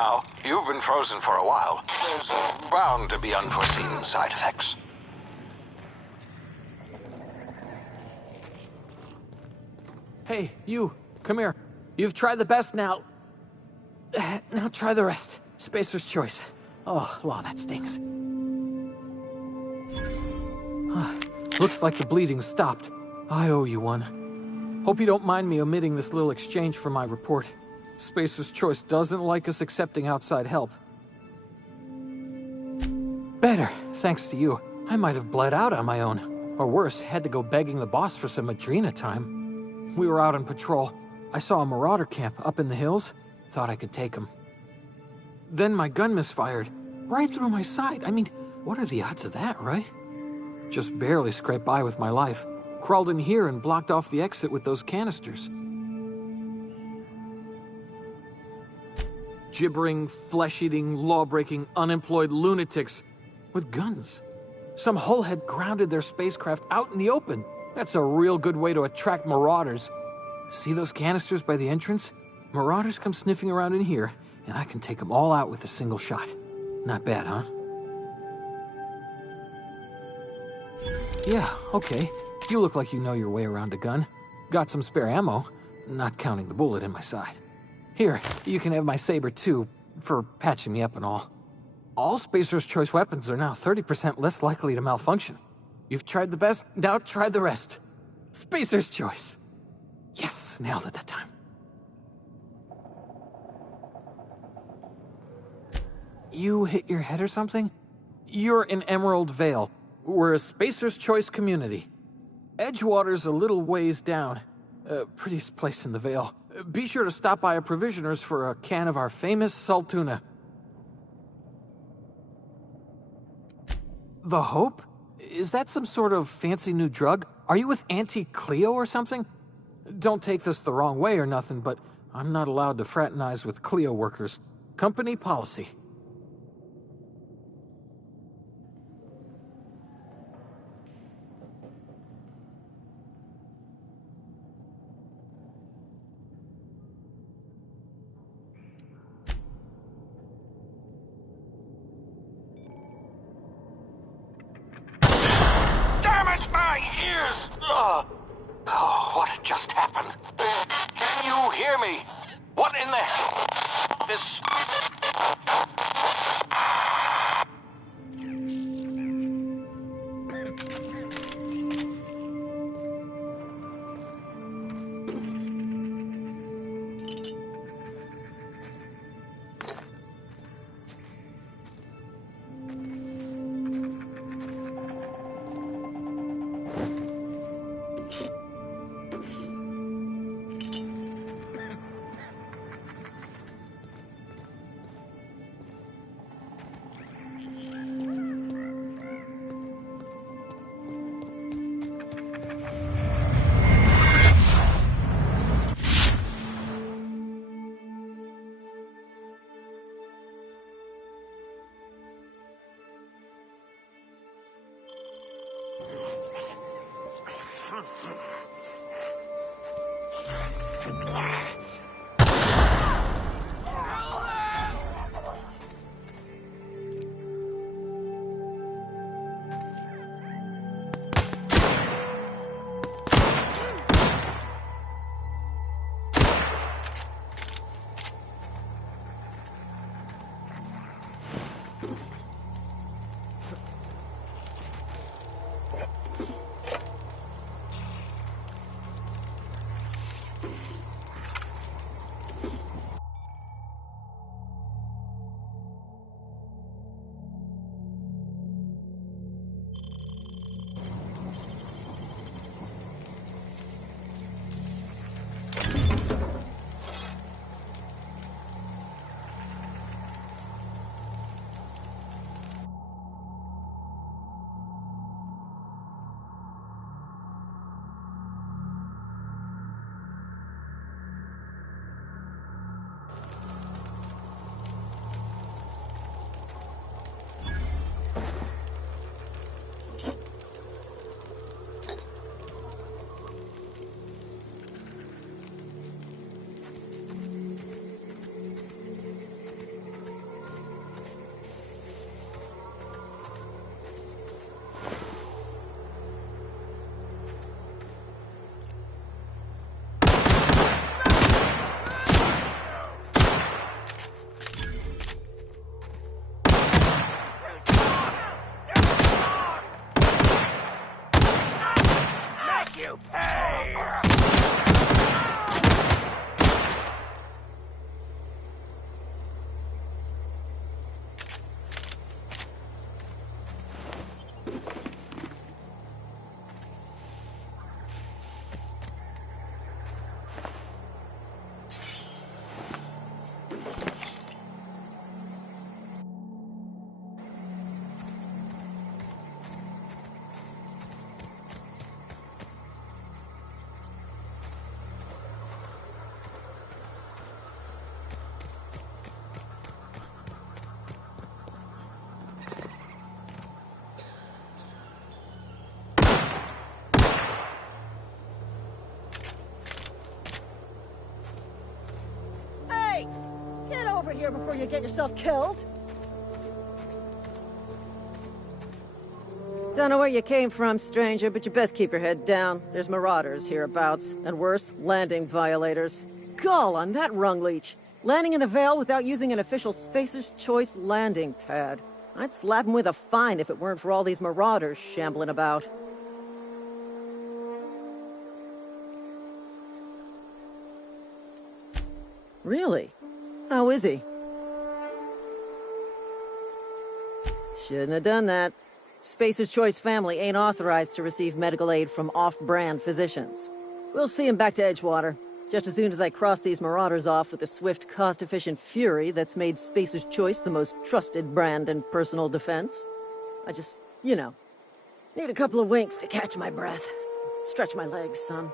now. You've been frozen for a while. There's bound to be unforeseen side effects. Hey, you. Come here. You've tried the best now. Now try the rest. Spacer's choice. Oh, wow, that stings. Looks like the bleeding stopped. I owe you one. Hope you don't mind me omitting this little exchange from my report. Spacer's choice doesn't like us accepting outside help. Better, thanks to you. I might have bled out on my own. Or worse, had to go begging the boss for some Adrena time. We were out on patrol. I saw a marauder camp up in the hills. Thought I could take him. Then my gun misfired. Right through my side. I mean, what are the odds of that, right? Just barely scraped by with my life. Crawled in here and blocked off the exit with those canisters. Gibbering, flesh-eating, law-breaking, unemployed lunatics with guns. Some hullhead grounded their spacecraft out in the open. That's a real good way to attract marauders. See those canisters by the entrance? Marauders come sniffing around in here, and I can take them all out with a single shot. Not bad, huh? Yeah, okay. You look like you know your way around a gun. Got some spare ammo, not counting the bullet in my side. Here, you can have my saber too, for patching me up and all. All Spacer's Choice weapons are now 30% less likely to malfunction. You've tried the best, now try the rest. Spacer's Choice. Yes, nailed it that time. You hit your head or something? You're in Emerald Vale. We're a Spacer's Choice community. Edgewater's a little ways down. Prettiest place in the Vale. Be sure to stop by a provisioner's for a can of our famous salt tuna. The Hope? Is that some sort of fancy new drug? Are you with Auntie Cleo or something? Don't take this the wrong way or nothing, but I'm not allowed to fraternize with Cleo workers. Company policy. What just happened? Can you hear me? What in the hell? This... here before you get yourself killed. Don't know where you came from, stranger, but you best keep your head down. There's marauders hereabouts, and worse, landing violators. Gall on that rung leech. Landing in the Vale without using an official Spacer's Choice landing pad. I'd slap him with a fine if it weren't for all these marauders shambling about. Really? How is he? Shouldn't have done that. Spacer's Choice family ain't authorized to receive medical aid from off-brand physicians. We'll see him back to Edgewater, just as soon as I cross these marauders off with the swift, cost-efficient fury that's made Spacer's Choice the most trusted brand in personal defense. I just, need a couple of winks to catch my breath. Stretch my legs, son.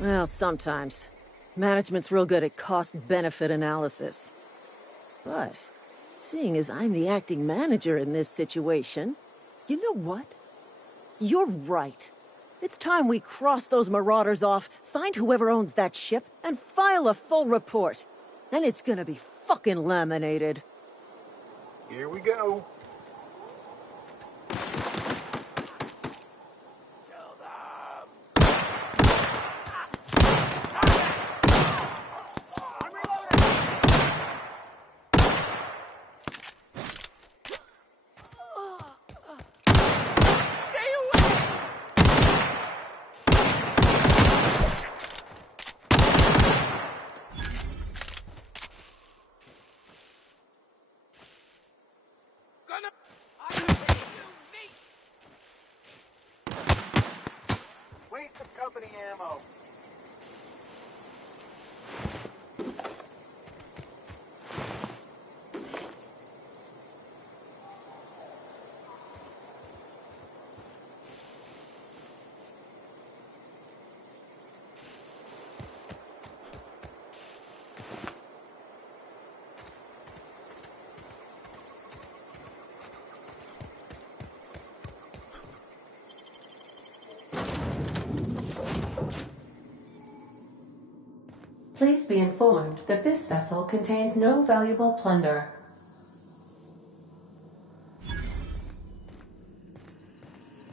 Well, sometimes. Management's real good at cost-benefit analysis. But, seeing as I'm the acting manager in this situation, you know what? You're right. It's time we cross those marauders off, find whoever owns that ship, and file a full report. Then it's gonna be fucking laminated. Here we go. Waste of company ammo. Please be informed that this vessel contains no valuable plunder.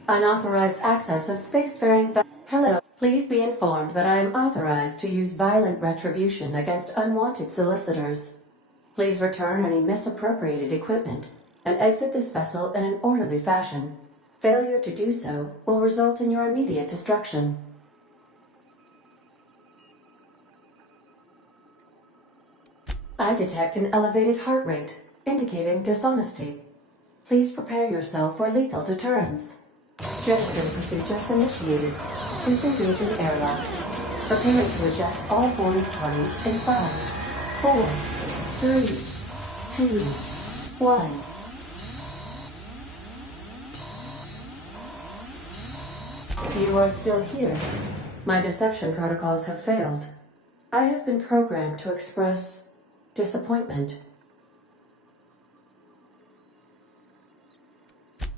Unauthorized access of spacefaring Hello. Please be informed that I am authorized to use violent retribution against unwanted solicitors. Please return any misappropriated equipment and exit this vessel in an orderly fashion. Failure to do so will result in your immediate destruction. I detect an elevated heart rate, indicating dishonesty. Please prepare yourself for lethal deterrence. Jettison procedures initiated. Disengaging airlocks. Preparing to eject all boarding parties in 5, 4, 3, 2, 1. You are still here. My deception protocols have failed. I have been programmed to express disappointment.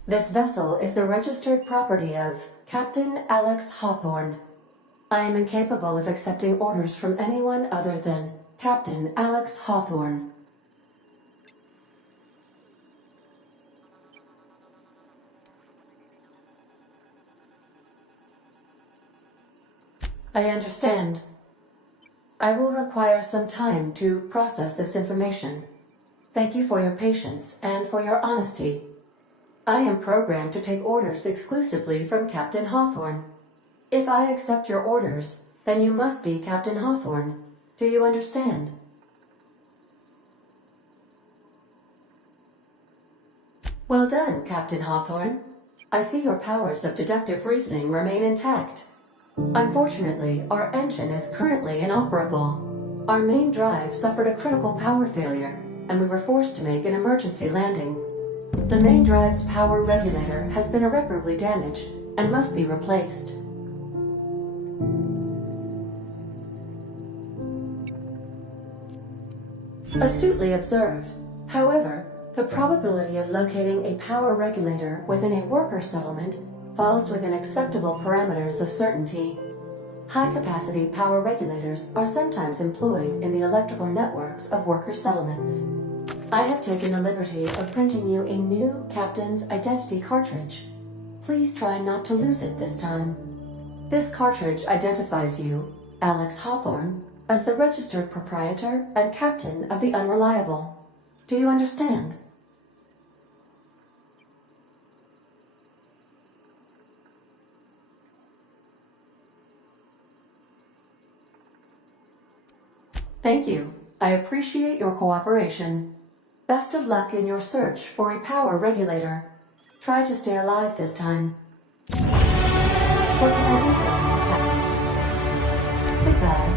This vessel is the registered property of Captain Alex Hawthorne. I am incapable of accepting orders from anyone other than Captain Alex Hawthorne. I understand. I will require some time to process this information. Thank you for your patience and for your honesty. I am programmed to take orders exclusively from Captain Hawthorne. If I accept your orders, then you must be Captain Hawthorne. Do you understand? Well done, Captain Hawthorne. I see your powers of deductive reasoning remain intact. Unfortunately, our engine is currently inoperable. Our main drive suffered a critical power failure, and we were forced to make an emergency landing. The main drive's power regulator has been irreparably damaged and must be replaced. Astutely observed. However, the probability of locating a power regulator within a worker settlement falls within acceptable parameters of certainty. High-capacity power regulators are sometimes employed in the electrical networks of worker settlements. I have taken the liberty of printing you a new Captain's Identity cartridge. Please try not to lose it this time. This cartridge identifies you, Alex Hawthorne, as the registered proprietor and captain of the Unreliable. Do you understand? Thank you. I appreciate your cooperation. Best of luck in your search for a power regulator. Try to stay alive this time. What can I do for you, Captain? Goodbye.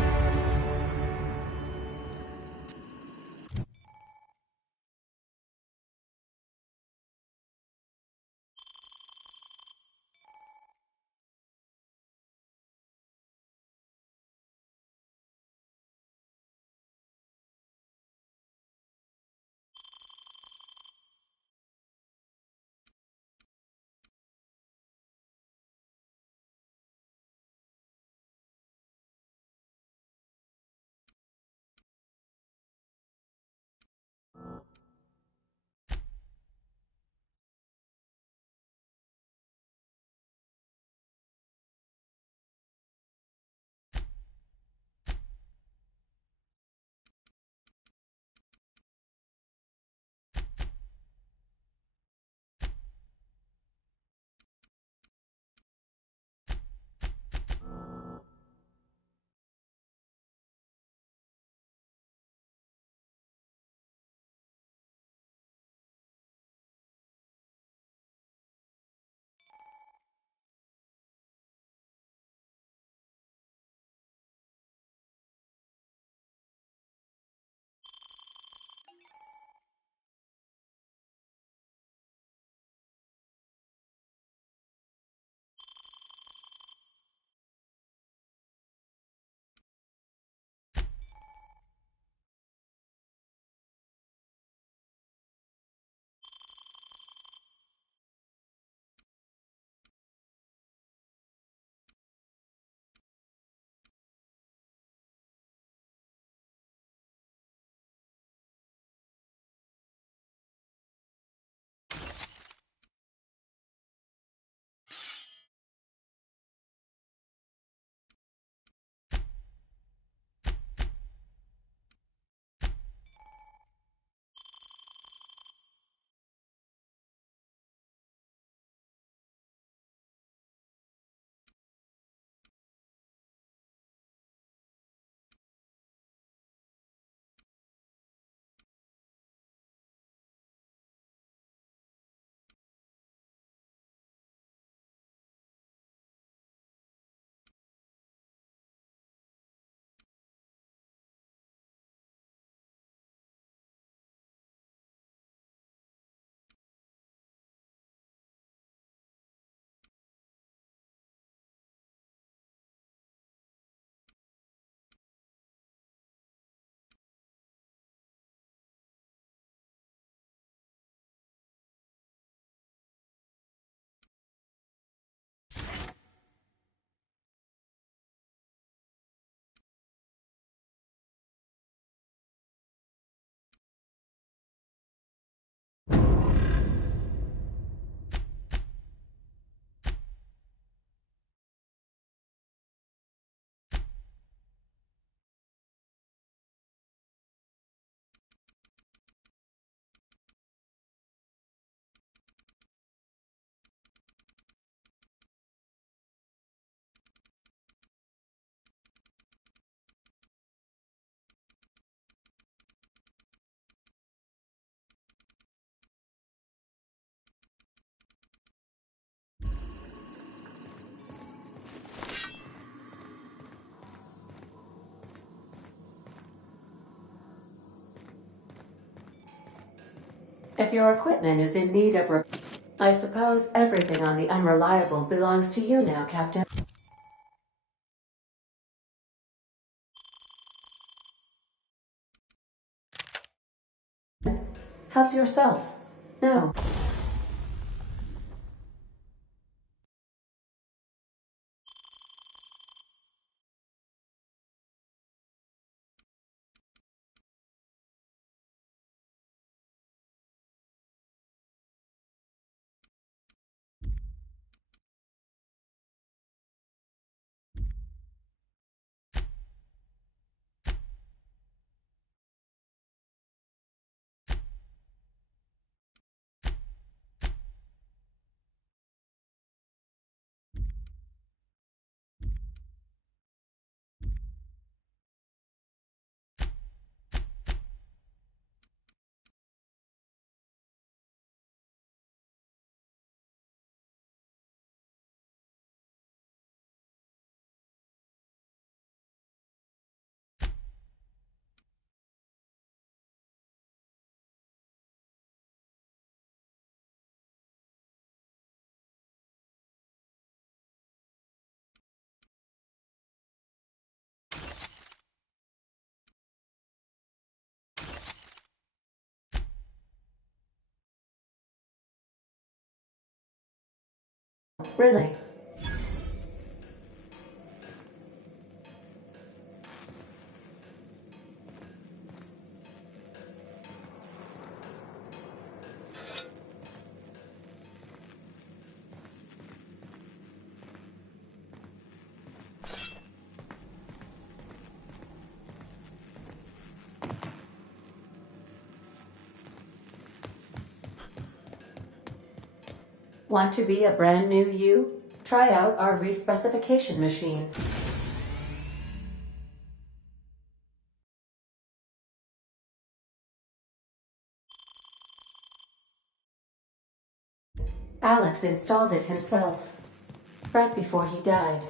If your equipment is in need of I suppose everything on the Unreliable belongs to you now, Captain. Help yourself. No. Really? Want to be a brand new you? Try out our respecification machine. Alex installed it himself, right before he died.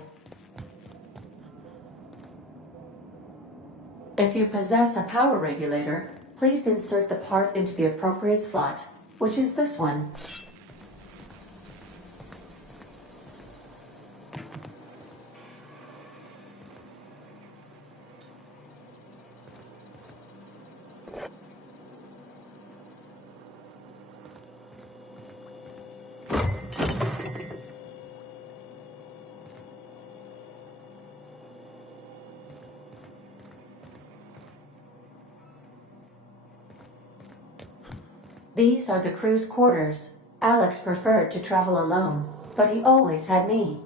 If you possess a power regulator, please insert the part into the appropriate slot, which is this one. These are the crew's quarters. Alex preferred to travel alone, but he always had me.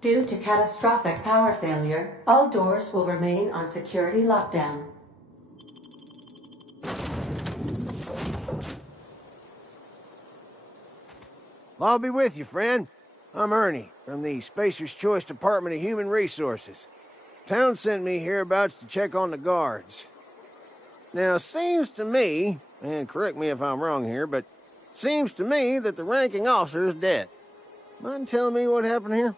Due to catastrophic power failure, all doors will remain on security lockdown. I'll be with you, friend. I'm Ernie, from the Spacer's Choice Department of Human Resources. Town sent me hereabouts to check on the guards. Now, seems to me, and correct me if I'm wrong here, but seems to me that the ranking officer is dead. Mind telling me what happened here?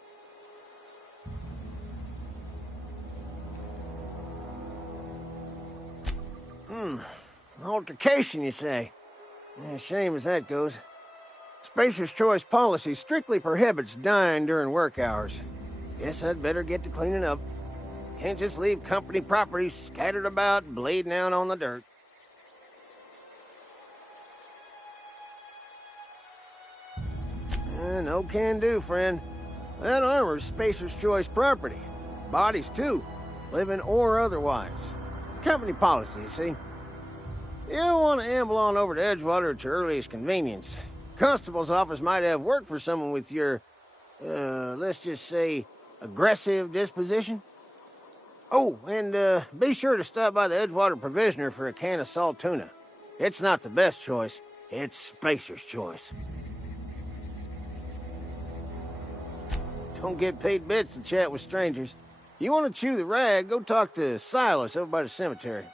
Altercation, you say? Yeah, shame as that goes. Spacer's Choice policy strictly prohibits dying during work hours. Guess I'd better get to cleaning up. Can't just leave company property scattered about, bleeding out on the dirt. No can do, friend. That armor's Spacer's Choice property. Bodies, too. Living or otherwise. Company policy, you see. You don't want to amble on over to Edgewater at your earliest convenience. Constable's office might have work for someone with your, let's just say, aggressive disposition. Oh, and be sure to stop by the Edgewater Provisioner for a can of salt tuna. It's not the best choice, it's Spacer's Choice. Don't get paid bits to chat with strangers. You want to chew the rag, go talk to Silas over by the cemetery.